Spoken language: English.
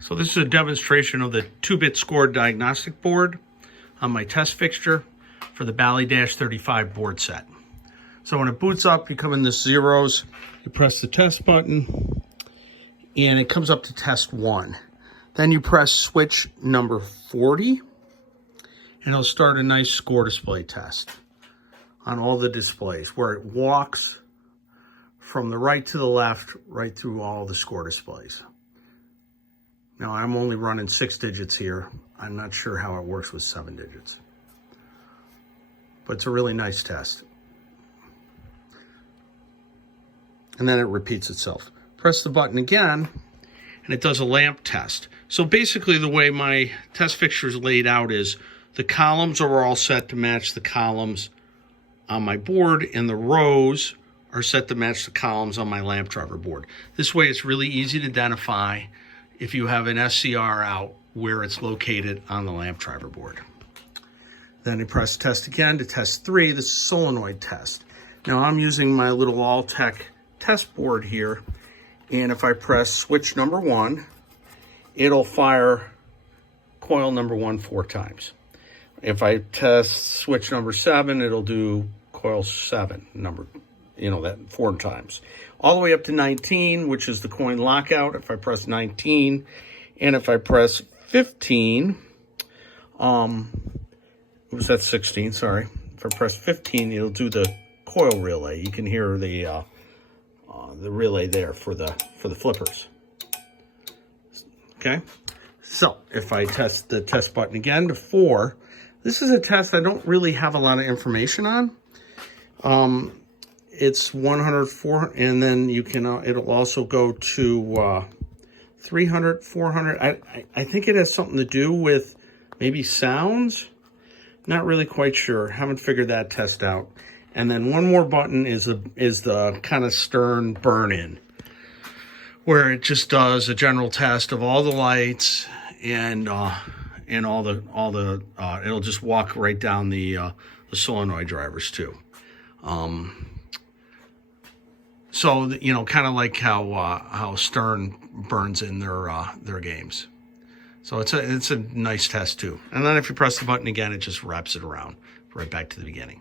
So this is a demonstration of the 2-bit score diagnostic board on my test fixture for the Bally-35 board set. So when it boots up, you come in the zeros, you press the test button, and it comes up to test 1. Then you press switch number 40, and it'll start a nice score display test on all the displays, where it walks from the right to the left, right through all the score displays. Now, I'm only running 6 digits here. I'm not sure how it works with 7 digits. But it's a really nice test. And then it repeats itself. Press the button again, and it does a lamp test. So basically the way my test fixture is laid out is the columns are all set to match the columns on my board, and the rows are set to match the columns on my lamp driver board. This way it's really easy to identify if you have an SCR out where it's located on the lamp driver board. Then you press test again to test 3. This is solenoid test. Now I'm using my little All-Tech test board here, and if I press switch number 1, it'll fire coil number 1 4 times. If I test switch number 7, it'll do coil 7 number, that 4 times. All the way up to 19, which is the coin lockout. If I press 19, and if I press 15, was that 16? Sorry. If I press 15, it'll do the coil relay. You can hear the relay there for the flippers. Okay. So if I test the test button again to 4, this is a test I don't really have a lot of information on. It's 104, and then you can, it'll also go to 300, 400. I think it has something to do with maybe sounds. Not really quite sure. Haven't figured that test out. And then one more button is the kind of stern burn-in, where it just does a general test of all the lights and all the it'll just walk right down the solenoid drivers too. So, kind of like how Stern burns in their games. So it's a nice test too. And then if you press the button again, it just wraps it around right back to the beginning.